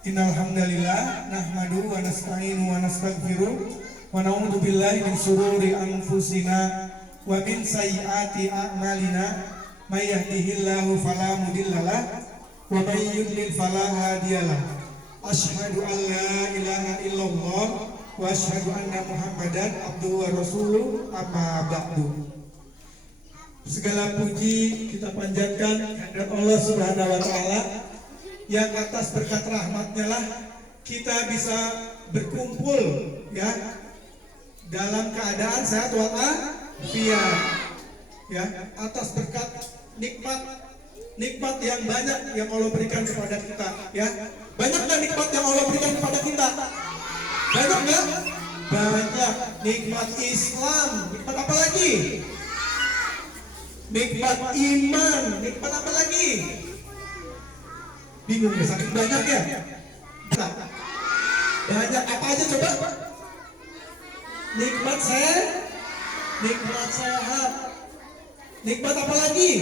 Innal hamdalillah nahmaduhu wa nasta'inu wa nastaghfiruh wa na'udzu billahi min shururi anfusina wa min sayyiati a'malina may yahdihillahu fala mudhillalah wa may yudlil fala hadiyalah. Asyhadu an la ilaha illallah wa asyhadu anna Muhammadan abduhu wa rasuluh, amma ba'du. Segala puji kita panjatkan kehadirat Allah Subhanahu wa taala yang atas berkat rahmatnya lah kita bisa berkumpul ya dalam keadaan sehat walafiat ya, atas berkat nikmat yang banyak yang Allah berikan kepada kita ya. Banyak nggak nikmat yang Allah berikan kepada kita? Banyak nggak? Banyak. Nikmat Islam, nikmat apa lagi? Nikmat iman, nikmat apa lagi? Bingung ya, saking banyak ya. Banyak apa aja coba? Nikmat sehat. Nikmat apa lagi?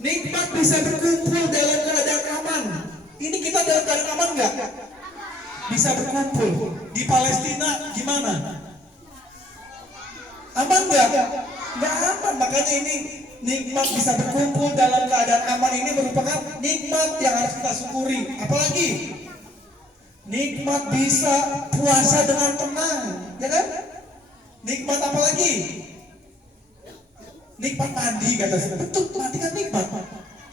Nikmat bisa berkumpul dalam keadaan aman. Ini kita dalam keadaan aman nggak? Bisa berkumpul. Di Palestina gimana? Aman nggak? Nggak aman. Makanya ini nikmat bisa berkumpul dalam keadaan aman ini merupakan nikmat yang harus kita syukuri. Apalagi nikmat bisa puasa dengan tenang, ya kan? Nikmat apa lagi? Nikmat mandi kata saya. Betul, mandi kan nikmat.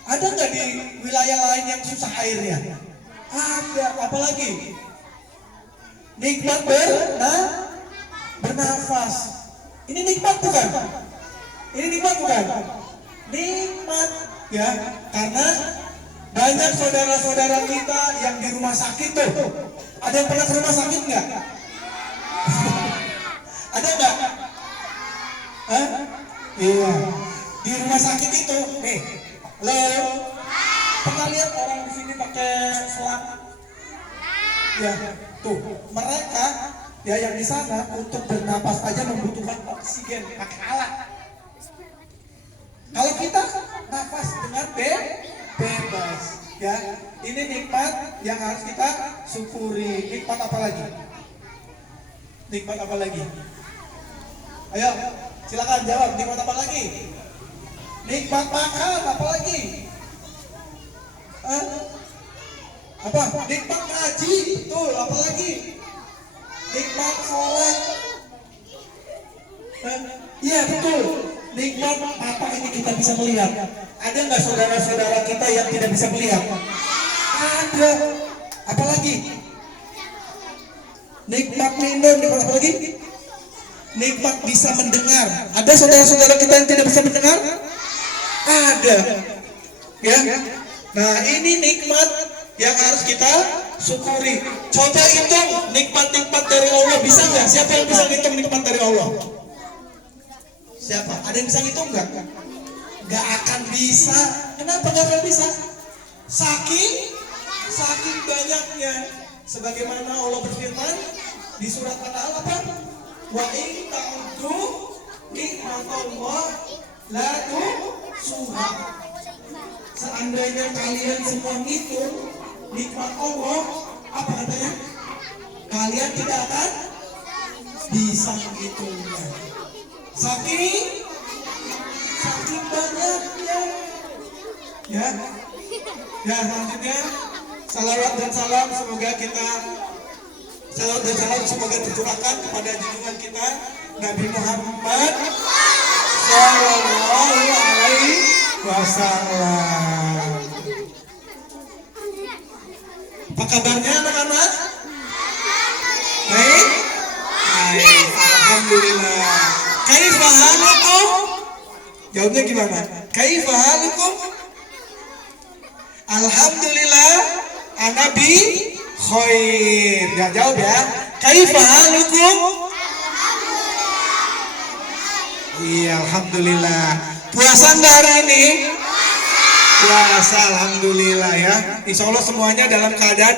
Ada nggak di wilayah lain yang susah airnya? Ada. Apalagi? Nikmat bernafas. Ini nikmat bukan? Ini nikmat bukan? Nikmat ya, karena banyak saudara-saudara kita yang di rumah sakit tuh. Ada yang pernah ke rumah sakit nggak? Ada nggak? Iya. Di rumah sakit itu, nih, lo pernah lihat orang di sini pakai selang? Ya, tuh mereka ya yang di sana untuk bernapas aja membutuhkan oksigen pakai alat. Kalau kita nafas dengan bebas, ya ini nikmat yang harus kita syukuri. Nikmat apa lagi? Nikmat apa lagi? Ayo, silakan jawab. Nikmat apa lagi? Nikmat makan apa lagi? Apa? Nikmat ngaji, betul. Apa lagi? Nikmat sholat. Iya betul. Nikmat apa ini kita bisa melihat? Ada nggak saudara-saudara kita yang tidak bisa melihat? Ada. Apalagi? Nikmat minum, nikmat apa lagi? Nikmat bisa mendengar. Ada saudara-saudara kita yang tidak bisa mendengar? Ada. Ya. Nah ini nikmat yang harus kita syukuri. Coba hitung nikmat-nikmat dari Allah, bisa nggak? Siapa yang bisa hitung nikmat dari Allah? Siapa? Ada yang bisa ngitung nggak? Nggak akan bisa. Kenapa nggak akan bisa? Saking banyaknya. Sebagaimana Allah berfirman di surat Al-An'am apa? Wa in ta'uddu nikmatallah la tuhsuha. Seandainya kalian semua ngitung nikmat Allah, apa katanya? Kalian tidak akan bisa menghitungnya. Saking banyaknya ya. Ya selanjutnya salawat dan salam semoga tercurahkan kepada junjungan kita Nabi Muhammad Sallallahu Alaihi Wasallam. Apa kabarnya anak-anak? Baik? Baik, alhamdulillah. Kaifa halukum? Jawabnya gimana? Kaifa halukum? Alhamdulillah, ana bi khair. Ya jawab ya. Kaifa halukum? Iya, alhamdulillah. Puasa nggak hari ini? Puasa, alhamdulillah ya. Insya Allah semuanya dalam keadaan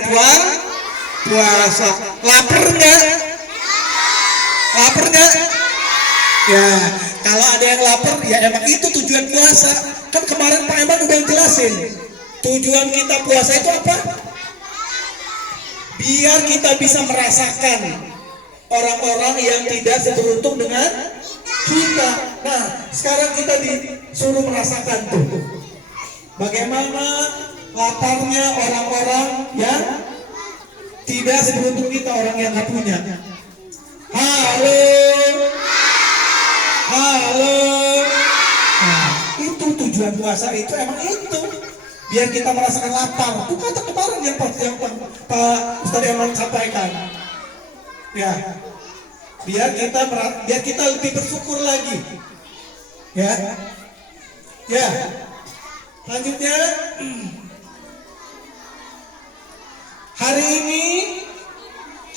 puasa. Lapar nggak? Lapar nggak? Ya, kalau ada yang lapar, ya emang itu tujuan puasa. Kan kemarin Pak Eman udah jelasin. Tujuan kita puasa itu apa? biar kita bisa merasakan orang-orang yang tidak seberuntung dengan kita. Nah, sekarang kita disuruh merasakan tuh bagaimana latarnya orang-orang yang tidak seberuntung kita, orang yang nggak punya. Halo, halo. Nah, itu tujuan puasa itu emang itu, biar kita merasakan lapar. Itu kata kemarin yang Pak Ustadz Eman sampaikan. Ya, biar kita lebih bersyukur lagi. Ya, ya. Selanjutnya, hari ini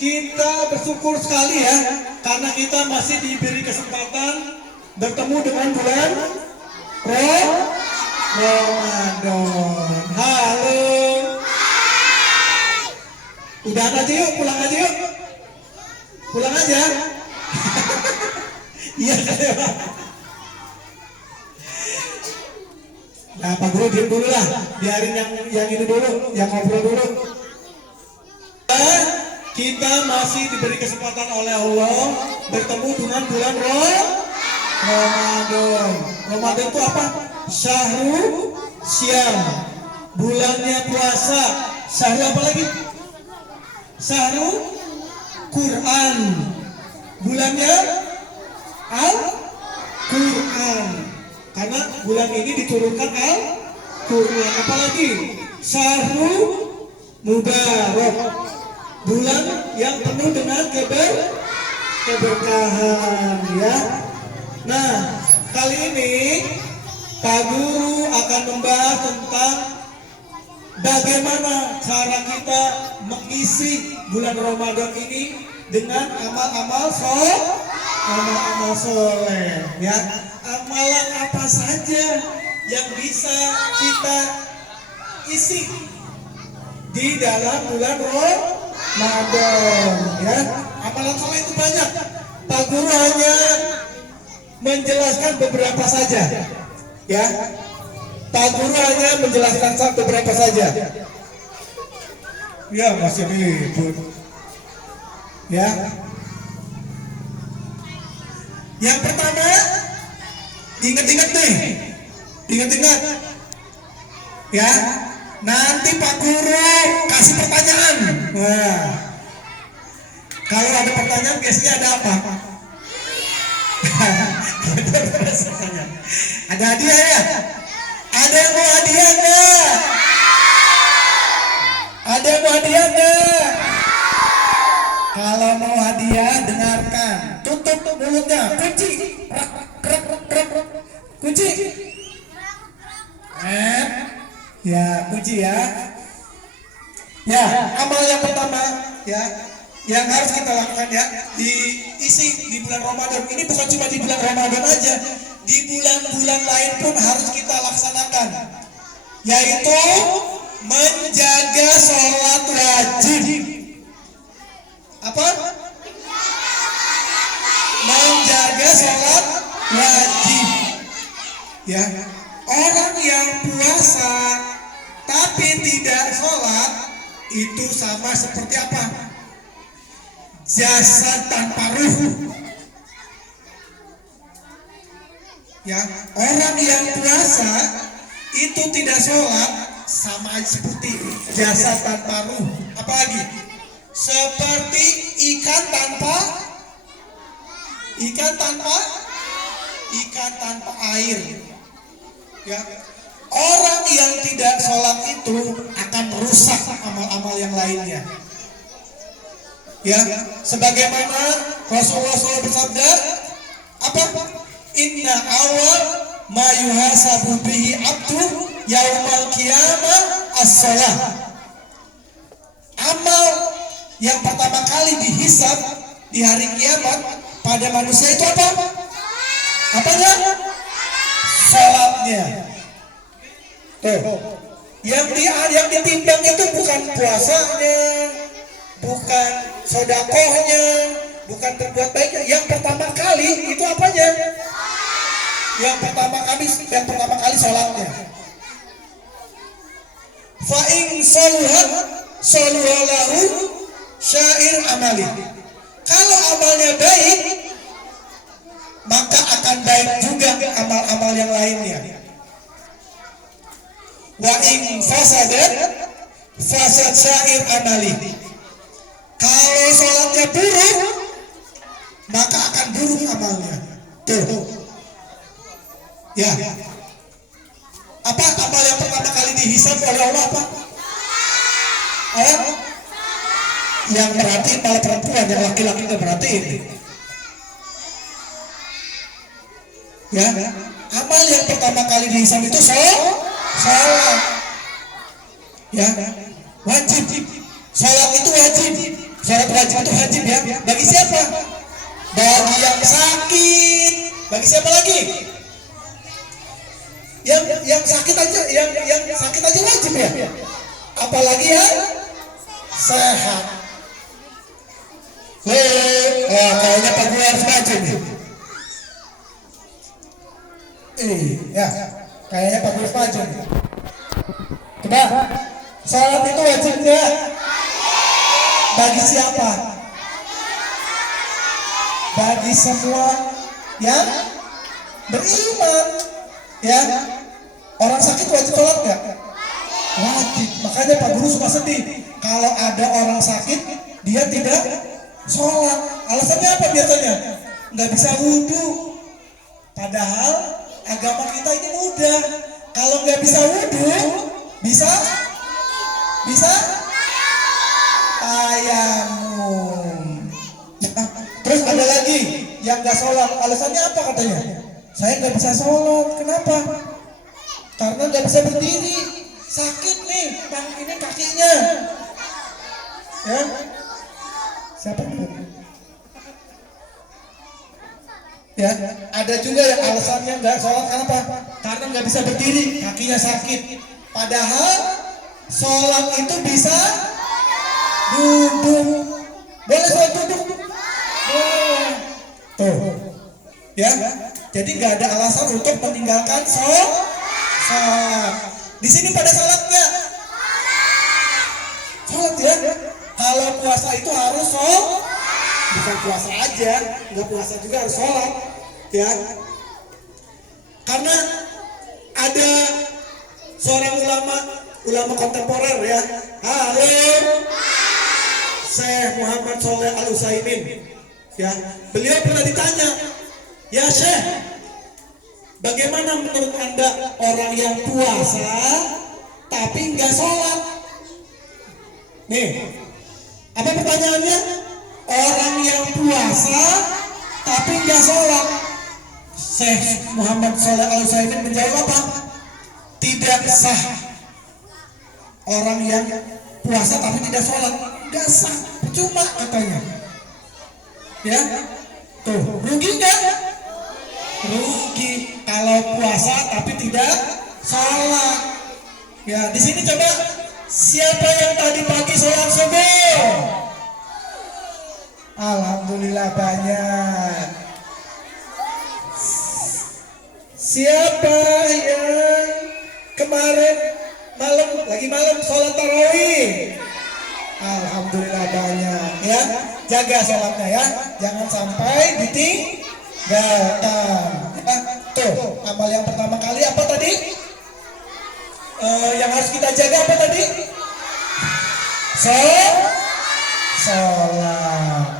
kita bersyukur sekali ya, karena kita masih diberi kesempatan bertemu dengan bulan Ramadan. Halo. Udahan aja yuk, pulang aja yuk. Pulang aja. Iya Pak. Nah Pak Guru diam dulu lah, biarin yang ini dulu, yang ngobrol dulu. Kita masih diberi kesempatan oleh Allah bertemu dengan bulan Ramadan. Ramadan itu apa? Syahrul Syam, bulannya puasa. Syahrul apa lagi? Syahrul Quran, bulannya Al-Quran. Karena bulan ini diturunkan Al-Quran. Apalagi Syahrul Mubarak, bulan yang penuh dengan keberkahan ya. Nah, kali ini Pak Guru akan membahas tentang bagaimana cara kita mengisi bulan Ramadan ini dengan amal-amal soleh ya. Amalan apa saja yang bisa kita isi di dalam bulan Ramadan ya. Amalan soleh itu banyak. Pak Guru hanya menjelaskan beberapa saja ya. Pak Guru hanya menjelaskan beberapa saja. Ya masih ribut ya. Yang pertama, ingat-ingat nih, ingat-ingat ya. Nanti Pak Guru kasih pertanyaan. Wah, kalau ada pertanyaan biasanya ada apa? Ada hadiah ya? Ada yang mau hadiah nggak? Ada yang mau hadiah nggak? Kalau mau hadiah dengarkan, tutup mulutnya, kunci, kunci. Ya, kunci ya. Ya, amal yang pertama ya, yang harus kita lakukan ya, diisi di bulan Ramadan. Ini bukan cuma di bulan Ramadan aja, di bulan-bulan lain pun harus kita laksanakan, yaitu menjaga sholat wajib. Apa? Menjaga sholat wajib ya. Orang yang puasa tapi tidak sholat itu sama seperti apa? Jasad tanpa ruh ya. Orang yang puasa itu tidak sholat sama seperti jasad tanpa ruh. Apalagi seperti ikan tanpa air ya. Orang yang tidak sholat itu akan rusak amal-amal yang lainnya ya. Sebagaimana Rasulullah SAW bersabda, apa? Inna awal ma yuhasabu bihi abdu yaumal qiyamah as-sholah. Amal yang pertama kali dihisab di hari kiamat pada manusia itu apa? Apanya? Sholatnya. Tuh. Yang ditimbang itu bukan puasanya, bukan sodakohnya, bukan berbuat baiknya. Yang pertama kali itu apanya? Yang pertama kali sholatnya. Fa in saluhat saluhalahu syair amali. Kalau amalnya baik, maka akan baik juga amal-amal yang lainnya. Wa in fasadat fasad syair amali. Kalau sholatnya buruk, maka akan buruk amalnya. Tuh. Ya. Apa amal yang pertama kali dihisab oleh Allah apa? Yang perhatiin malah perempuan, yang laki-laki nggak perhatiin. Ya, amal yang pertama kali dihisab itu sholat. Ya, wajib. Sholat itu wajib. Sholat wajib itu wajib ya. Bagi siapa? Bagi yang sakit. Bagi siapa lagi? Yang sakit aja, yang sakit aja wajib ya. Apalagi ya sehat. Kayaknya Pak Guru harus maju nih. Ya, kayaknya Pak Guru harus maju nih. Coba, sholat itu wajib nggak? Bagi siapa? Bagi semua yang beriman. Ya, orang sakit wajib sholat nggak? Wajib. Makanya Pak Guru suka sedih kalau ada orang sakit dia tidak sholat. Alasannya apa biasanya? Nggak bisa wudhu. Padahal agama kita ini mudah. Kalau nggak bisa wudhu, bisa tayamum. Terus ada lagi yang nggak sholat. Alasannya apa katanya? Saya nggak bisa sholat. Kenapa? Karena nggak bisa berdiri. Sakit nih, ini kakinya. Ya, siapa itu? Ya, ada juga yang alasannya nggak sholat kenapa? Karena nggak bisa berdiri, kakinya sakit. Padahal sholat itu bisa duduk. Boleh sholat duduk? Boleh. Tuh, ya. Jadi nggak ada alasan untuk meninggalkan sholat. Di sini pada sholat nggak? Sholat ya. Kalau puasa itu harus sholat. Bukan puasa aja, nggak puasa juga harus sholat, ya. Karena ada seorang ulama kontemporer ya. Halo, Syekh Muhammad Shalih Al Utsaimin. Ya, beliau pernah ditanya, ya Syekh, bagaimana menurut Anda orang yang puasa tapi nggak sholat? Nih, apa pertanyaannya? Orang yang puasa tapi nggak sholat. Syekh Muhammad Shalih Al Utsaimin menjawab apa? Tidak sah. Orang yang puasa tapi tidak sholat nggak sah, percuma katanya. Ya, tuh rugi nggak? Rugi kalau puasa tapi tidak sholat. Ya, di sini coba siapa yang tadi pagi sholat subuh? Alhamdulillah banyak. Siapa yang kemarin malam sholat tarawih? Alhamdulillah banyak ya. Jaga sholatnya ya, jangan sampai ditinggalkan. Tuh, amal yang pertama kali apa tadi? Yang harus kita jaga apa tadi? Sholat.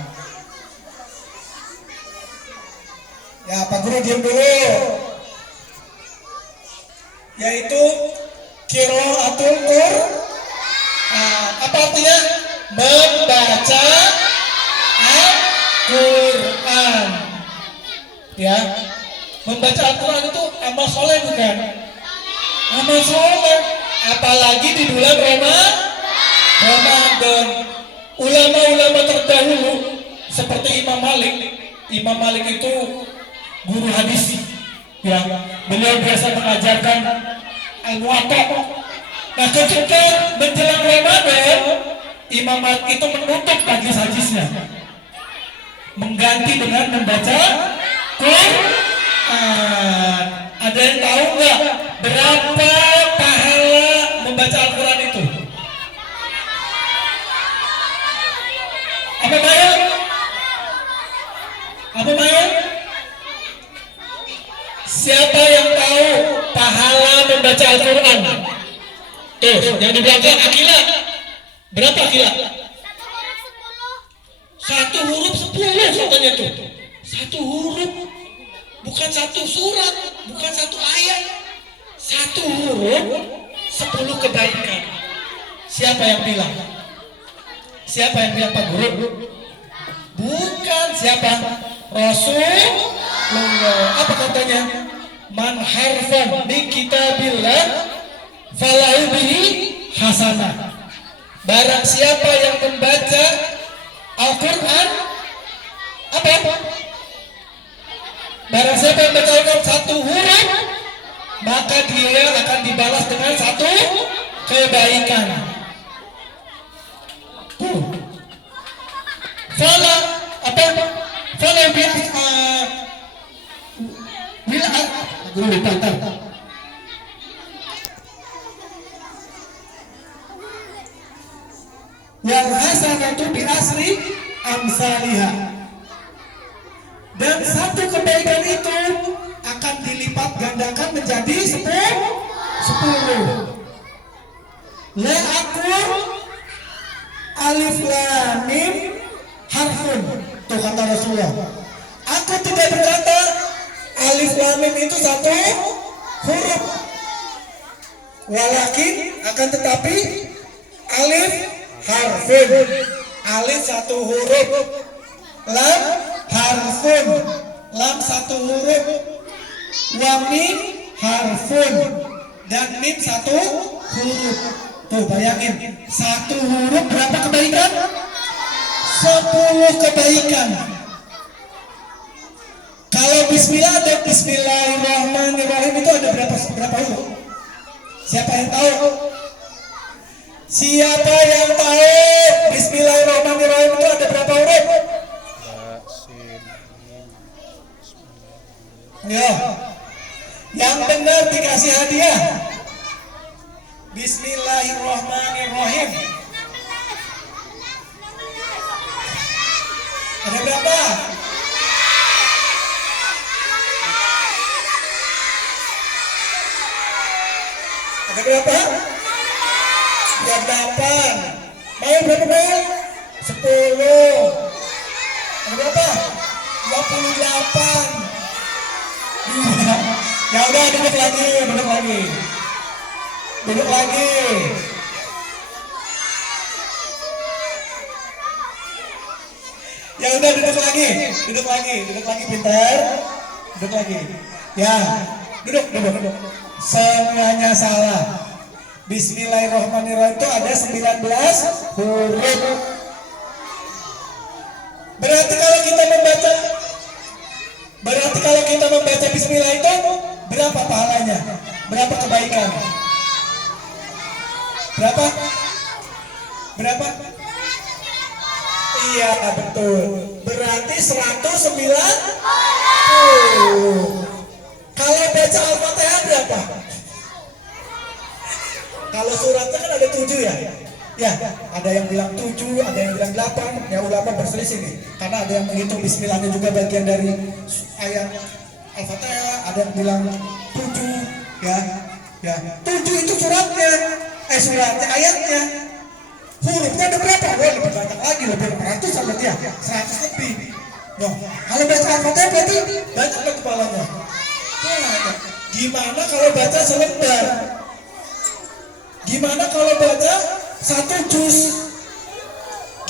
Ya, Pak Guru diam dulu. Yaitu qiraatul Qur'an. Apa artinya? Membaca Al-Quran. Ya, membaca Al-Quran itu amal soleh bukan? Amal soleh. Apalagi di bulan Ramadan. Ulama-ulama terdahulu seperti Imam Malik itu guru hadis, ya. Beliau biasa mengajarkan al-muwatta. Nah, ketika menjelang Ramadan, Imam Malik itu menutup hadis-hadisnya, mengganti dengan membaca Quran. Ada yang tahu nggak berapa pahala membaca Al-Quran itu? membaca Al-Quran. Tuh, yang di belakang Akila. Berapa Akila? Satu huruf 10 katanya tuh. Satu huruf, bukan satu surat, bukan satu ayat. Satu huruf 10 kebaikan. Siapa yang bilang? Siapa yang bilang Pak Guru? Bukan, siapa? Rasulullah. Apa katanya? Man harfan min kitabillah falahu bihi hasanah. Barang siapa yang membaca Al-Quran, apa? Barang siapa yang membaca Al-Quran satu huruf, maka dia akan dibalas dengan satu kebaikan. Tuh. Fala apa? Fala yang hasanatu bi asri amsalihha. Dan satu kebaikan itu akan dilipat gandakan menjadi 10. La aqul alif lam mim harfun. Tuh kata Rasulullah. Aku tidak berkata alif lam mim itu satu huruf. Walakin akan tetapi alif harfun. Alif satu huruf. Lam harfun. Lam satu huruf. Wa mim harfun. Dan mim satu huruf. Tuh bayangin, satu huruf berapa kebaikan? 10 kebaikan. Kalau bismillah atau bismillahirrahmanirrahim itu ada berapa huruf? Siapa yang tahu? Siapa yang tahu bismillahirrahmanirrahim itu ada berapa huruf? Ya. Yang benar dikasih hadiah. Bismillahirrahmanirrahim. Ada berapa? Ada berapa? 8. Mau berapa mau? 10. Ada berapa? 28. Ya udah duduk lagi. Duduk lagi. Ya udah duduk lagi pintar. Duduk lagi. Ya, duduk. Semuanya salah. Bismillahirrahmanirrahim itu ada 19 huruf. Berarti kalau kita membaca bismillah itu berapa pahalanya? Berapa kebaikan? Berapa? Iya betul. Berarti 190. Kalau baca Al-Fatihah berapa? Kalau suratnya kan ada 7 ya. Ya, ada yang bilang 7, ada yang bilang 8. Ya ulama berselisih nih. Karena ada yang menghitung bismillahnya juga bagian dari ayat Al-Fatihah, ada yang bilang 7 ya. 7 itu suratnya, ayatnya. Hurufnya ada berapa? Wah, lebih banyak lagi, lebih ratus sama dia, 100 lebih. Nah, kalau baca Al-Fatihah berarti banyak ke kepalanya. Nah, gimana kalau baca selembar? Gimana kalau baca 1 juz?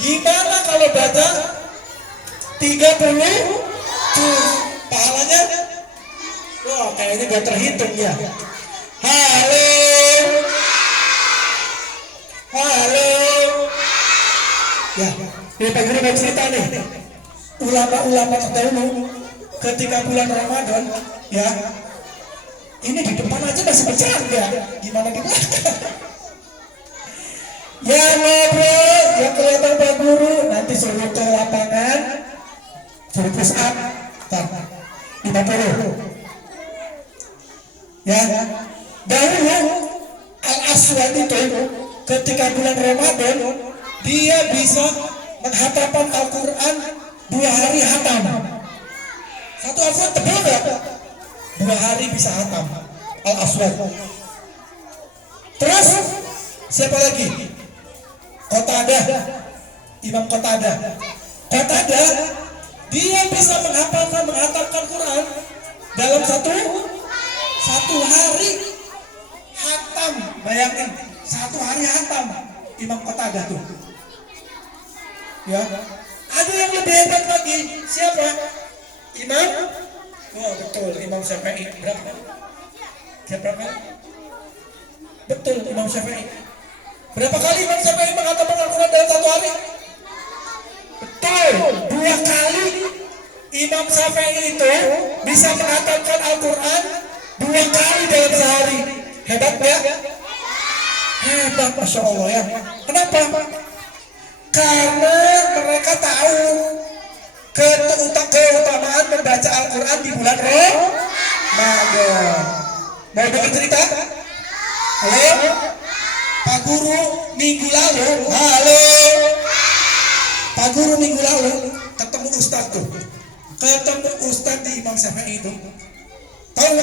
Gimana kalau baca 30 juz? Pahalanya? Wah, kayaknya gak terhitung ya. Halo. Ya, ini Pak Guru mau cerita nih. Ulama-ulama terdahulu ketika bulan Ramadan, ya, ini di depan aja masih bercanda. Gimana di belakang? Ya ngobrol, ya kelihatan Pak Guru. Nanti suruh ke lapangan, suruh push up, 50. Ya, dahulu Al-Aswad itu ketika bulan Ramadan dia bisa menghafalkan Al-Quran 2 hari hatam. Satu Al-Aswad tebal gak? 2 hari bisa hatam Al-Aswad. Terus siapa lagi? Qatadah, Imam Qatadah. Qatadah dia bisa menghatamkan Quran dalam satu hari. Hatam, bayangin, satu hari hatam Imam Qatadah tuh. Ya, ada yang lebih hebat lagi. Siapa? Imam? Oh betul, Imam Syafi'i. Berapa? Berapa? Betul, Imam Syafi'i. Berapa kali Imam Syafi'i mengatakan Al-Quran dalam satu hari? Betul, 2 kali. Imam Syafi'i itu bisa mengatakan Al-Quran 2 kali dalam sehari. Hebat ya? Hebat, Masya Allah ya. Kenapa? Karena mereka tahu keutamaan membaca Al-Quran di bulan Ramadan. Mau dengar cerita? Halo? Pak Guru minggu lalu, halo? Pak Guru minggu lalu ketemu Ustadz tuh. Ketemu Ustadz di Imam Syafi'i itu. Tahu